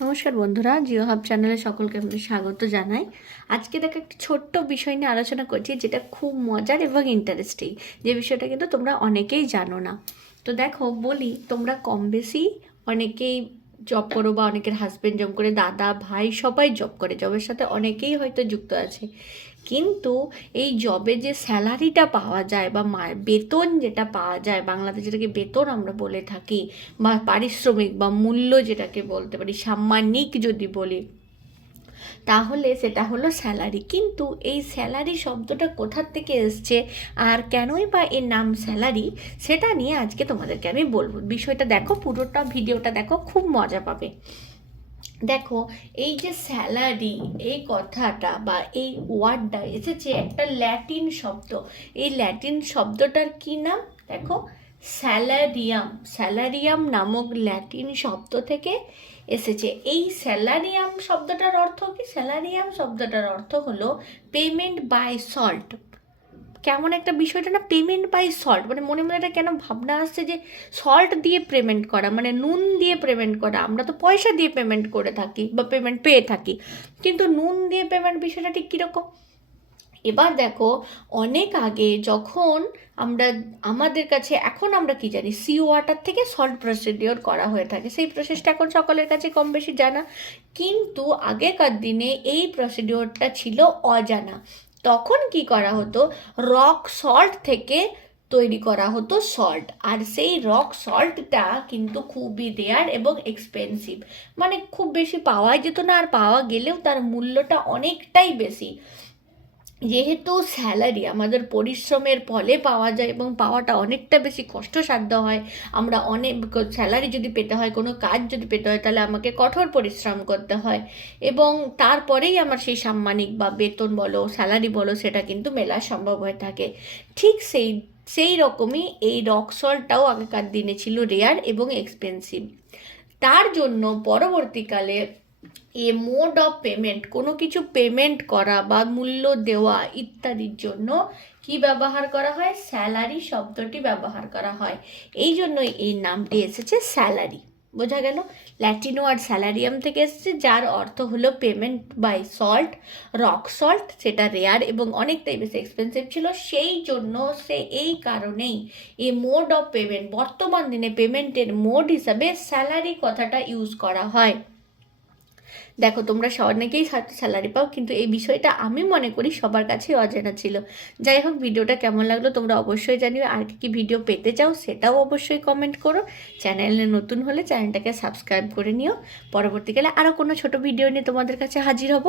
নমস্কার বন্ধুরা, জিও হাব চ্যানেলে সকলকে আমি স্বাগত জানাই। আজকে দেখো একটা ছোট্ট বিষয় নিয়ে আলোচনা করছি, যেটা খুব মজার এবং ইন্টারেস্টিং। যে বিষয়টা কিন্তু তোমরা অনেকেই জানো না। তো দেখো বলি, তোমরা কম বেশি অনেকেই জব করো বা অনেকের হাজব্যান্ড জব করে, দাদা ভাই সবাই জব করে, জবের সাথে অনেকেই হয়তো যুক্ত আছে। কিন্তু এই জবে যে স্যালারিটা পাওয়া যায় বা বেতন যেটা পাওয়া যায়, বাংলাদেশে যেটাকে বেতন আমরা বলে থাকি, বা পারিশ্রমিক বা মূল্য যেটাকে বলতে পারি, সাম্মানিক যদি বলি, তাহলে সেটা হলো স্যালারি। কিন্তু এই স্যালারি শব্দটা কোথার থেকে এসছে আর কেনই বা এর নাম স্যালারি, সেটা নিয়ে আজকে তোমাদেরকে আমি বলবো। বিষয়টা দেখো, পুরোটা ভিডিওটা দেখো, খুব মজা পাবে। দেখো, এই যে স্যালারি, এই কথাটা বা এই ওয়ার্ডটা এসেছে একটা ল্যাটিন শব্দ। এই ল্যাটিন শব্দটার কি নাম দেখো, স্যালারিয়াম। স্যালারিয়াম নামক ল্যাটিন শব্দ থেকে এসেছে। এই স্যালারিয়াম শব্দটার অর্থ কি? স্যালারিয়াম শব্দটার অর্থ হলো পেমেন্ট বাই সল্ট। কেমন একটা বিষয়টা না, পেমেন্ট বাই সল্ট, মানে মনে মনে এটা কেন ভাবনা আসছে যে সল্ট দিয়ে পেমেন্ট করা, মানে নুন দিয়ে পেমেন্ট করা। আমরা তো পয়সা দিয়ে পেমেন্ট করে থাকি বা পেমেন্ট পেয়ে থাকি, কিন্তু নুন দিয়ে পেমেন্ট বিষয়টা ঠিক কীরকম? এবার দেখো, অনেক আগে যখন আমরা আমাদের কাছে, এখন আমরা কি জানি, সি ওয়াটার থেকে সল্ট প্রসিডিওর করা হয়ে থাকে। সেই প্রসেসটা এখন সকলের কাছে কম বেশি জানা, কিন্তু আগেকার দিনে এই প্রসিডিওরটা ছিল অজানা। তখন কি করা হতো, রক সল্ট থেকে তৈরি করা হতো সল্ট, আর সেই রক সল্টটা কিন্তু খুবই রেয়ার এবং এক্সপেন্সিভ, মানে খুব বেশি পাওয়া যেত না, আর পাওয়া গেলেও তার মূল্যটা অনেকটাই বেশি। যেহেতু স্যালারি আমাদের পরিশ্রমের ফলে পাওয়া যায় এবং পাওয়াটা অনেকটা বেশি কষ্টসাধ্য হয়, আমরা অনেক স্যালারি যদি পেতে হয়, কোনো কাজ যদি পেতে হয়, তাহলে আমাকে কঠোর পরিশ্রম করতে হয়, এবং তারপরেই আমার সেই সাম্মানিক বা বেতন বলো, স্যালারি বলো, সেটা কিন্তু মেলা সম্ভব হয়ে থাকে। ঠিক সেই রকমই এই রক সল্টটাও আগেকার দিনে ছিল রেয়ার এবং এক্সপেন্সিভ। তার জন্য পরবর্তীকালে এ মোড অফ পেমেন্ট, কোনো কিছু পেমেন্ট করা বা মূল্য দেওয়া ইত্যাদির জন্য কি ব্যবহার করা হয়? স্যালারি শব্দটি ব্যবহার করা হয়। এই জন্যই এই নামটি এসেছে স্যালারি। বোঝা গেল? ল্যাটিন ওয়ার্ড স্যালারিয়াম থেকে এসেছে, যার অর্থ হলো payment by salt. Rock salt সেটা রেয়ার এবং অনেকটাই বেশি এক্সপেন্সিভ ছিল, সেই জন্য এই কারণেই এই মোড অফ পেমেন্ট, বর্তমান দিনে পেমেন্টের মোড হিসাবে স্যালারি কথাটা ইউজ করা হয়। দেখো, তোমরা অনেকেই স্যালারি পাও, কিন্তু এই বিষয়টা আমি মনে করি সবার কাছে অজানা ছিল। যাই হোক, ভিডিওটা কেমন লাগলো তোমরা অবশ্যই জানিও। আর কি ভিডিও পেতে চাও সেটাও অবশ্যই কমেন্ট করো। চ্যানেলে নতুন হলে চ্যানেলটাকে সাবস্ক্রাইব করে নিও। পরবর্তীকালে আরও কোনো ছোট ভিডিও নিয়ে তোমাদের কাছে হাজির হব।